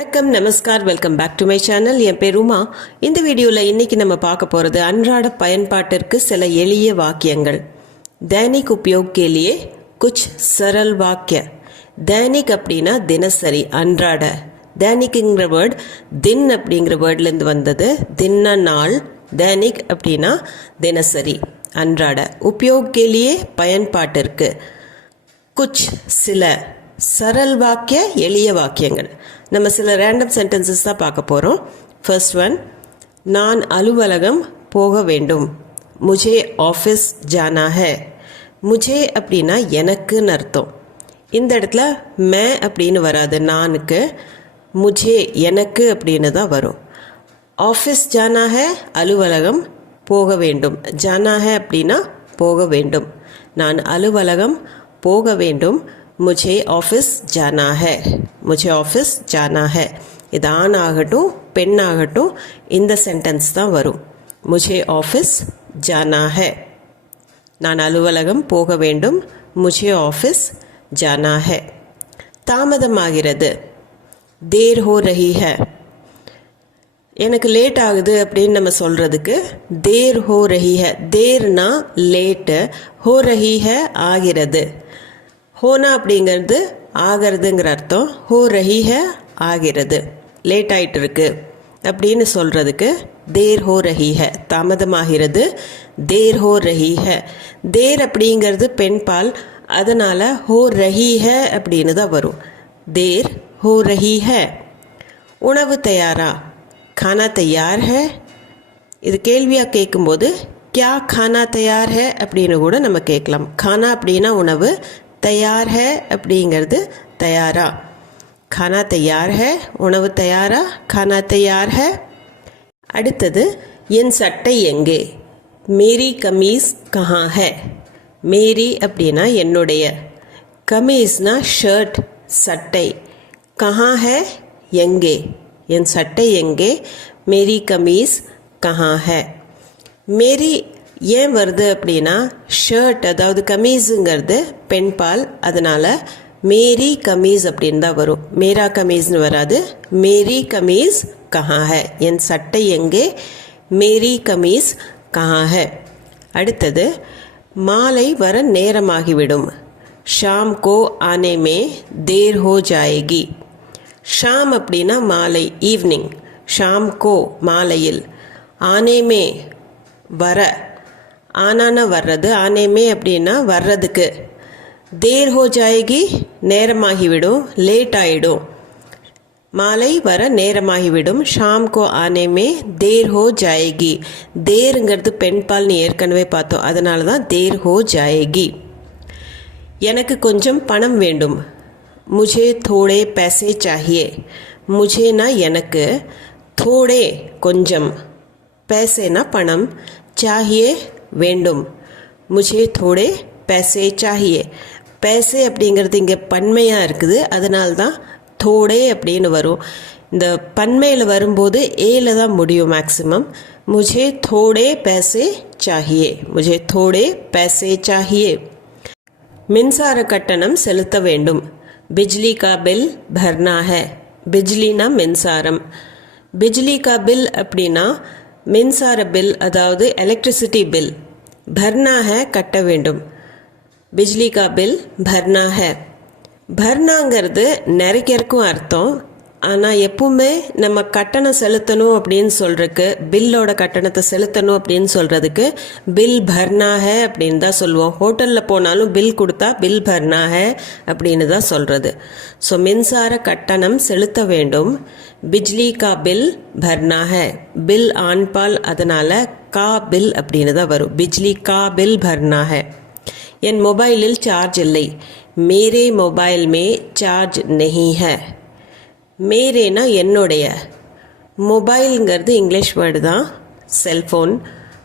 வணக்கம், நமஸ்கார், welcome back to my channel. என் பேர் உமா. இந்த வீடியோவில் இன்னைக்கு நம்ம பார்க்க போகிறது அன்றாட பயன்பாட்டிற்கு சில எளிய வாக்கியங்கள். दैनिक उपयोग के लिए कुछ सरल वाक्य. दैनिक அப்படின்னா தினசரி, அன்றாட. दैनिकங்கிற வேர்ட் தின் அப்படிங்கிற வேர்ட்லேருந்து வந்தது. தின்ன நாள். दैनिक அப்படின்னா தினசரி, அன்றாட. उपयोग के लिए பயன்பாட்டிற்கு. குச் சில, சரல் வாக்கிய எளிய வாக்கியங்கள். நம்ம சில ரேண்டம் சென்டென்சஸ் தான் பார்க்க போகிறோம். ஃபர்ஸ்ட் ஒன், நான் அலுவலகம் போக வேண்டும். முझे ஆஃபீஸ் ஜானா ஹை. முझे அப்படின்னா எனக்குன்னு அர்த்தம். இந்த இடத்துல மே அப்படின்னு வராது, நானுக்கு. முझे எனக்கு அப்படின்னு தான் வரும். ஆஃபீஸ் ஜானா ஹை, அலுவலகம் போக வேண்டும். ஜானா ஹை அப்படின்னா போக வேண்டும். நான் அலுவலகம் போக வேண்டும். मुझे ऑफिस जाना है. मुझे ऑफिस जाना है. இது ஆண் ஆகட்டும் பெண் ஆகட்டும் இந்த சென்டென்ஸ் தான் வரும். मुझे ऑफिस जाना है. நான் அலுவலகம் போக வேண்டும். मुझे ऑफिस जाना है. தாமதமாகிறது. देर हो रही है. எனக்கு லேட் ஆகுது அப்படின்னு நம்ம சொல்கிறதுக்கு தேர் ஹோ ரஹி ஹை. தேர்னா லேட்டு, ஹோ ரஹி ஹை ஆகிறது. ஹோனா அப்படிங்கிறது ஆகிறதுங்கிற அர்த்தம். ஹோ ரஹி ஹை ஆகிறது, லேட் ஆகிட்டு இருக்கு அப்படின்னு சொல்கிறதுக்கு தேர் ஹோ ரஹி ஹை, தாமதமாகிறது. தேர் ஹோ ரஹி ஹை. தேர் அப்படிங்கிறது பெண் பால், அதனால் ஹோ ரஹி ஹை அப்படின்னு தான் வரும். தேர் ஹோ ரஹி ஹை. உணவு தயாரா? खाना तैयार है. இது கேள்வியாக கேட்கும்போது क्या खाना तैयार है அப்படின்னு கூட நம்ம கேட்கலாம். खाना அப்படின்னா உணவு, தயார் है அப்படிங்கிறது தயாரா. खाना तैयार है, உணவு தயாரா, खाना तैयार है. அடுத்தது, என் சட்டை எங்கே? मेरी கமீஸ் कहाँ है. मेरी அப்படின்னா என்னுடைய, கமீஸ்னா ஷர்ட், சட்டை. कहाँ है எங்கே, என் சட்டை எங்கே. मेरी கமீஸ் कहाँ है. मेरी ஏன் வருது அப்படின்னா ஷர்ட், அதாவது கமீஸுங்கிறது பெண் பால், அதனால் மேரி கமீஸ் அப்படின்னு தான் வரும். மேரா கமீஸ்னு வராது. மேரி கமீஸ் கஹா ஹை, என் சட்டை எங்கே. மேரி கமீஸ் கஹா ஹை. அடுத்தது, மாலை வர நேரமாகிவிடும். ஷாம் கோ ஆனே மே தேர் ஹோ ஜாயேகி. ஷாம் அப்படின்னா மாலை, ஈவினிங். ஷாம் கோ மாலையில், ஆனே மே வர, ஆனானா வர்றது, ஆனேமே அப்படின்னா வர்றதுக்கு. தேர் ஹோ ஜாயேகி நேரமாகிவிடும், லேட் ஆகிடும். மாலை வர நேரமாகிவிடும். ஷாம் கோ ஆனேமே தேர் ஹோ ஜாயேகி. தேருங்கிறது பெண் பால்னு ஏற்கனவே பார்த்தோம், அதனால தான் தேர் ஹோ ஜாயேகி. எனக்கு கொஞ்சம் பணம் வேண்டும். मुझे थोड़े पैसे चाहिए. मुझेனா எனக்கு, थोड़े கொஞ்சம், पैसेனா பணம், चाहिए வேண்டும். मुझे थोड़े पैसे चाहिए. पैसे அப்படிங்கிறது இங்கே பன்மையாக இருக்குது, அதனால தான் थोड़े அப்படின்னு வரும். இந்த பன்மையில் வரும்போது ஏல தான் முடியும் மேக்ஸிமம். मुझे थोड़े पैसे चाहिए. मुझे थोड़े पैसे चाहिए. மின்சார கட்டணம் செலுத்த வேண்டும். बिजली का बिल भरना है. बिजलीனா மின்சாரம். बिजली का बिल அப்படின்னா மின்சார பில், அதாவது எலக்ட்ரிசிட்டி பில். भरना है கட்ட வேண்டும். बिजली का बिल भरना है. भरनाங்கிறது நிறைக்கிறக்கும் அர்த்தம். ஆனால் எப்பவுமே நம்ம கட்டணம் செலுத்தணும் அப்படின்னு சொல்கிறதுக்கு, பில்லோட கட்டணத்தை செலுத்தணும் அப்படின்னு சொல்கிறதுக்கு பில் பர்னா ஹை அப்படின்னு தான் சொல்லுவோம். ஹோட்டலில் போனாலும் பில் கொடுத்தா பில் பர்னா ஹை அப்படின்னு தான் சொல்கிறது. ஸோ மின்சார கட்டணம் செலுத்த வேண்டும். பிஜ்லி கா பில் பர்னா ஹை. பில் ஆண்பால், அதனால் கா பில் அப்படின்னு தான் வரும். பிஜ்லி கா பில் பர்னா ஹை. என் மொபைலில் சார்ஜ் இல்லை. மேரே மொபைல் மே சார்ஜ் நஹி ஹை. மேரேனா என்னுடைய. மொபைலுங்கிறது இங்கிலீஷ் வேர்டு தான், செல்ஃபோன்,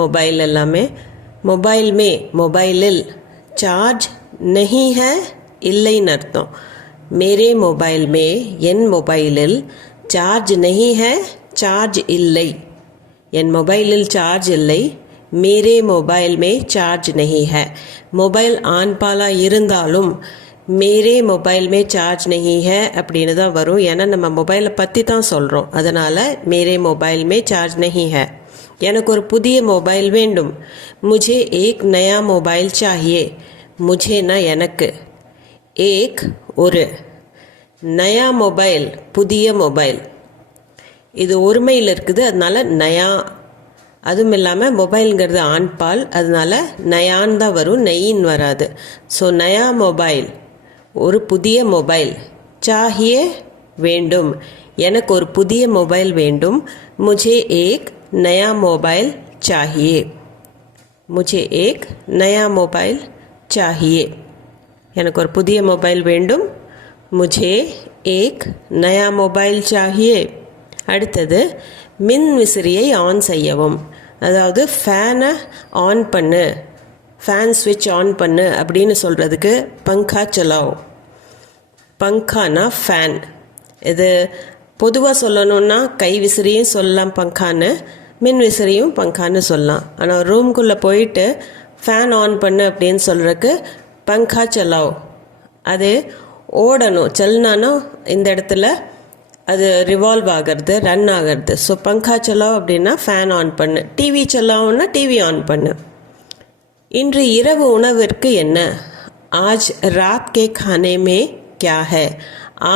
மொபைல் எல்லாமே. மொபைல் மே மொபைலில், சார்ஜ் நஹி ஹை இல்லைன்னு அர்த்தம். மேரே மொபைல் மே என் மொபைலில், சார்ஜ் நஹி ஹை சார்ஜ் இல்லை. என் மொபைலில் சார்ஜ் இல்லை. மேரே மொபைல் மே சார்ஜ் நஹி ஹை. மொபைல் ஆண்பாலாக இருந்தாலும் மேரே மொபைல் மே சார்ஜ் நஹீ ஹை அப்படின்னு தான் வரும். ஏன்னா நம்ம மொபைலை பற்றி தான் சொல்கிறோம். அதனால் மேரே மொபைல் மே சார்ஜ் நஹீ ஹை. எனக்கு ஒரு புதிய மொபைல் வேண்டும். முझे एक नया मोबाइल चाहिए. मुझेனா எனக்கு, एक ஒரு, நயா மொபைல் புதிய மொபைல். இது ஒருமையில் இருக்குது, அதனால நயா. அதுவும் இல்லாமல் மொபைலுங்கிறது ஆண்பால், அதனால நயான் தான் வரும், நெய்ன்னு வராது. ஸோ நயா மொபைல் ஒரு புதிய மொபைல். சாஹியே வேண்டும், எனக்கு ஒரு புதிய மொபைல் வேண்டும். முझे एक नया मोबाइल चाहिए. मुझे एक नया मोबाइल चाहिए. எனக்கு ஒரு புதிய மொபைல் வேண்டும். मुझे एक नया मोबाइल चाहिए. அடுத்தது மின் விசிறியை ஆன் செய்யவும். அதாவது ஃபேனை ஆன் பண்ணு, ஃபேன் ஸ்விட்ச் ஆன் பண்ணு அப்படின்னு சொல்கிறதுக்கு பங்கா சலாவ். பங்கானா ஃபேன். இது பொதுவாக சொல்லணுன்னா கை விசிறியும் சொல்லலாம் பங்கான்னு, மின் விசிறியும் பங்கான்னு சொல்லலாம். ஆனால் ரூம்குள்ளே போயிட்டு ஃபேன் ஆன் பண்ணு அப்படின்னு சொல்கிறதுக்கு பங்கா சலாவ். அது ஓடணும், செல்னானா இந்த இடத்துல அது ரிவால்வ் ஆகிறது, ரன் ஆகிறது. ஸோ பங்கா சலாவ் அப்படின்னா ஃபேன் ஆன் பண்ணு. டிவி சலாவுன்னா டிவி ஆன் பண்ணு. இன்று இரவு உணவிற்கு என்ன? ஆஜ் ராத் கே खाने में क्या है?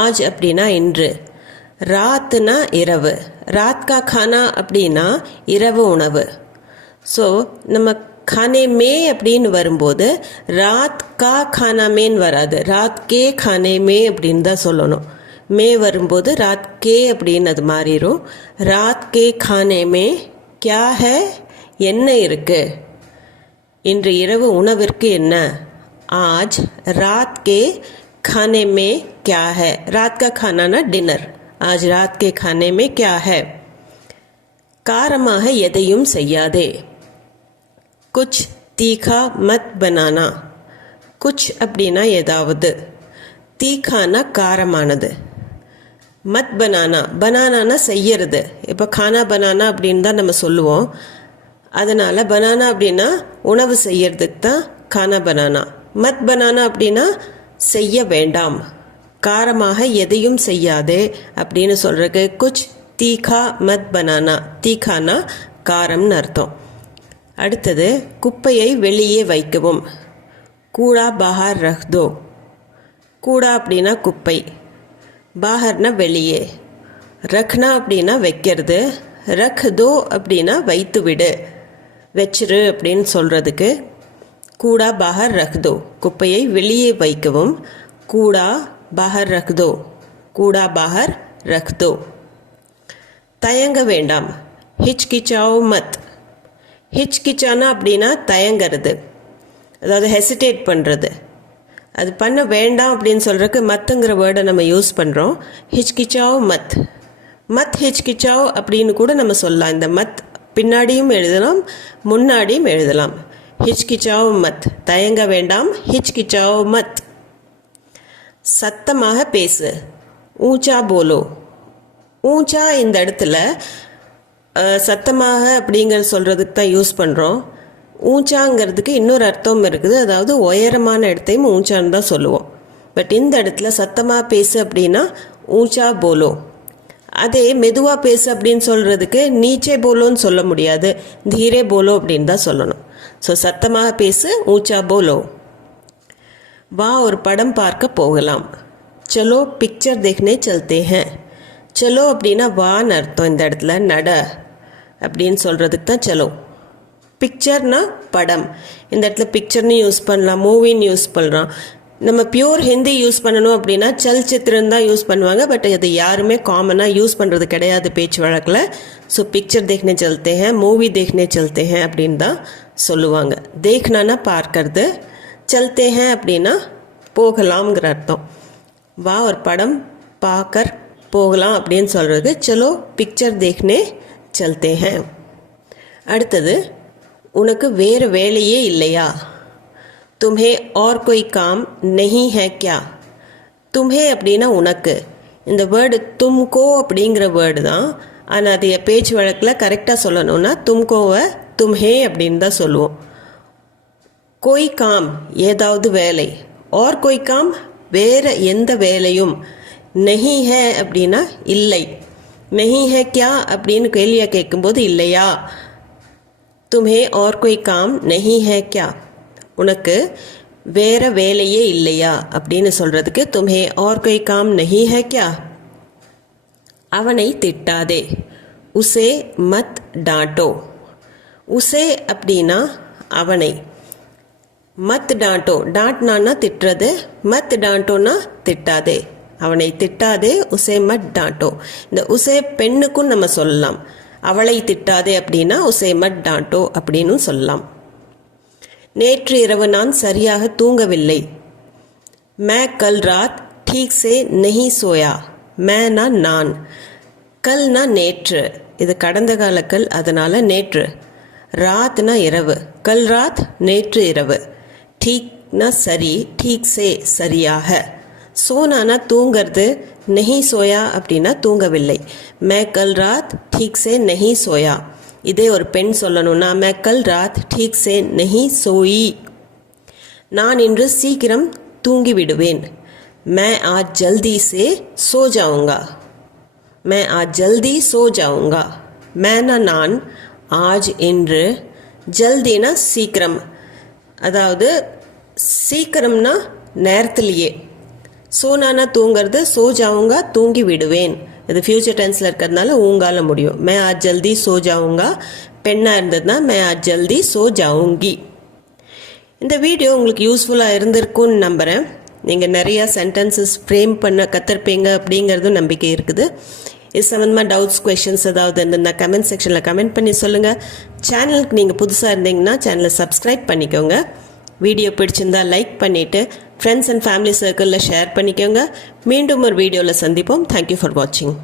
ஆஜ் அப்படின்னா இன்று, ராத்னா இரவு, ராத் கா खाना அப்படின்னா இரவு உணவு. ஸோ நம்ம खाने में அப்படின்னு வரும்போது ராத் கா खाना மேன்னு வராது, ராத் கே खाने में அப்படின்னு தான் சொல்லணும். மே வரும்போது ராத் கே அப்படின்னு அது மாறிடும். ராத் கே खाने में क्या है? என்ன இருக்கு? இன்று இரவு உணவிற்கு என்ன? ஆஜ் ராத் கே खाने में क्या है? रात का खाना ना डिनर. आज रात के खाने में क्या है? காரமாக எதையும் செய்யாதே. குச் தீகா மத் பனானா. குச் அப்படின்னா ஏதாவது, தீகானா காரமானது, மத் பனானா, பனானானா செய்யறது. இப்போ கானா பனானா அப்படின்னு தான் நம்ம சொல்லுவோம். அதனால் பனானா அப்படின்னா உணவு செய்யறதுக்கு தான் கானா பனானா. மத் பனானா அப்படின்னா செய்ய வேண்டாம், காரமாக எதையும் செய்யாதே அப்படின்னு சொல்கிறதுக்கு குச் தீகா மத் பனானா. தீகானா காரம்னு அர்த்தம். அடுத்தது குப்பையை வெளியே வைக்கவும். கூடா பாஹர் ரக் தோ. கூடா அப்படின்னா குப்பை, பாஹர்னா வெளியே, ரக்னா அப்படின்னா வைக்கிறது, ரக் தோ அப்படின்னா வைத்து விடு, வச்சிரு அப்படின்னு சொல்கிறதுக்கு கூடா பாஹர் ரக் தோ. குப்பையை வெளியே வைக்கவும். கூடா பாஹர் ரக் தோ. கூடா பாஹர் ரக் தோ. தயங்க வேண்டாம். ஹிச்கிச்சாவ் மத். ஹிச்கிச்சானா அப்படின்னா தயங்கிறது, அதாவது ஹெசிடேட் பண்ணுறது. அது பண்ண வேண்டாம் அப்படின்னு சொல்கிறதுக்கு மத்துங்கிற வேர்டை நம்ம யூஸ் பண்ணுறோம். ஹிச்கிச்சாவ் மத். மத் ஹிச்கிச்சாவ் அப்படின்னு கூட நம்ம சொல்லலாம். இந்த மத் பின்னாடியும் எழுதலாம், முன்னாடியும் எழுதலாம். ஹிச்கிச்சாவ் மத், தயங்க வேண்டாம், ஹிச்கிச்சாவ் மத். சத்தமாக பேசு. ஊச்சா போலோ. ஊச்சா இந்த இடத்துல சத்தமாக அப்படிங்கிற சொல்கிறதுக்கு தான் யூஸ் பண்ணுறோம். ஊச்சாங்கிறதுக்கு இன்னொரு அர்த்தம் இருக்குது, அதாவது உயரமான இடத்தையும் ஊச்சான்னு தான் சொல்லுவோம். பட் இந்த இடத்துல சத்தமாக பேசு அப்படின்னா ஊச்சா போலோ. அதே மெதுவாக பேசு அப்படின்னு சொல்கிறதுக்கு நீச்சே போலோன்னு சொல்ல முடியாது, தீரே போலோ அப்படின்னு தான் சொல்லணும். ஸோ சத்தமாக பேசு, ஊச்சா போலோ. வா ஒரு படம் பார்க்க போகலாம். சலோ பிக்சர் தேக்னே சல்தே ஹேன். சலோ அப்படின்னா வான்னு அர்த்தம். இந்த இடத்துல நட அப்படின்னு சொல்கிறதுக்கு தான் சலோ. பிக்சர்னா படம். இந்த இடத்துல பிக்சர்னு யூஸ் பண்ணலாம், மூவின்னு யூஸ் பண்ணலாம். நம்ம பியூர் ஹிந்தி யூஸ் பண்ணணும் அப்படின்னா சல்சித்திரன் தான் யூஸ் பண்ணுவாங்க. பட் அது யாருமே காமனாக யூஸ் பண்ணுறது கிடையாது பேச்சு வழக்கில். ஸோ பிக்சர் தேக்னே சல்தே ஹேன், மூவி தேக்னே சல்தே ஹேன் அப்படின்னு தான் சொல்லுவாங்க. தேக்னானா பார்க்கறது, சல்தே ஹேன் அப்படின்னா போகலாம்ங்கிற அர்த்தம். வா ஒரு படம் பார்க்கர் போகலாம் அப்படின்னு சொல்கிறது சலோ பிக்சர் தேக்னே சல்தே ஹேன். அடுத்தது உனக்கு வேறு வேலையே இல்லையா? தும்ஹே और कोई काम नहीं है क्या? தும்ஹே அப்படின்னா உனக்கு. இந்த வேர்டு தும்கோ அப்படிங்கிற வேர்டு தான். ஆனால் அது பேச்சு வழக்கில் கரெக்டாக சொல்லணும்னா தும்கோவை தும்ஹே அப்படின்னு தான் சொல்லுவோம். கோய் காம் ஏதாவது வேலை, और कोई काम வேற எந்த வேலையும். நஹி ஹே அப்படின்னா இல்லை. நஹி ஹே கியா அப்படின்னு கேள்வியாக கேட்கும்போது இல்லையா. தும்ஹே और कोई काम नहीं है क्या, உனக்கு வேற வேலையே இல்லையா அப்படின்னு சொல்றதுக்கு தும்ஹே और कोई काम नहीं है क्या. அவனை திட்டாதே. உசே மத் டாண்டோ. உசே அப்படின்னா அவனை. மத் டாண்டோ, டாண்ட்னா திட்டுறது, மத் டாண்டோனா திட்டாதே. அவனை திட்டாதே. உசே மத் டாண்டோ. இந்த உசே பெண்ணுக்கும் நம்ம சொல்லலாம். அவளை திட்டாதே அப்படின்னா உசே மத் டாண்டோ அப்படின்னு சொல்லலாம். நேற்று இரவு நான் சரியாக தூங்கவில்லை. மே கல் ராத் ठीक से नहीं सोया. மேனா நான், கல்னா நேற்று, இது கடந்த கால கல், அதனால நேற்று. ராத்னா இரவு, கல் ராத் நேற்று இரவு. ठीकனா சரி, ठीक से சரியாக. சோனானா தூங்கிறது, நெஹி சோயா அப்படின்னா தூங்கவில்லை. மே கல் ராத் ठीक से नहीं सोया. இதே ஒரு பெண் சொல்லணும்னா மே கல் ராத் ठीक से नहीं सोई. நான் இன்று சீக்கிரம் தூங்கி விடுவேன். मैं आज जल्दी से सो जाऊंगा. मैं आज जल्दी सो जाऊंगा. मैना நான், ஆஜ் இன்று, ஜல்தினா சீக்கிரம், அதாவது சீக்கிரம்னா நேரத்திலேயே. சோனானா தூங்கிறது, சோ ஜாவுங்கா தூங்கி விடுவேன். இது ஃபியூச்சர் டென்ஸில் இருக்கிறதுனால ஊங்கால முடியும். மே ஆஜ் ஜல்தி சோ ஜாவுங்கா. பெண்ணாக இருந்ததுன்னா மே ஆஜ் ஜல்தி சோ ஜாவுங்கி. இந்த வீடியோ உங்களுக்கு யூஸ்ஃபுல்லாக இருந்திருக்கும்னு நம்புகிறேன். நீங்கள் நிறையா சென்டென்சஸ் ஃப்ரேம் பண்ண கற்றுருப்பீங்க அப்படிங்கிறதும் நம்பிக்கை இருக்குது. இது சம்மந்தமாக டவுட்ஸ், கொஷின்ஸ் ஏதாவது இருந்ததுன்னா கமெண்ட் செக்ஷனில் கமெண்ட் பண்ணி சொல்லுங்கள். சேனலுக்கு நீங்கள் புதுசாக இருந்தீங்கன்னா சேனலை சப்ஸ்கிரைப் பண்ணிக்கோங்க. வீடியோ பிடிச்சிருந்தா லைக் பண்ணிவிட்டு ஃப்ரெண்ட்ஸ் அண்ட் ஃபேமிலி சர்க்கிளில் ஷேர் பண்ணிக்கோங்க. மீண்டும் ஒரு வீடியோவில் சந்திப்போம். தேங்க்யூ ஃபார் வாட்சிங்.